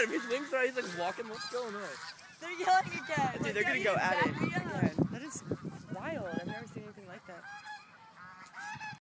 at him. His wings are. He's like walking. What's going on? They're yelling again. Dude, they're gonna go at it.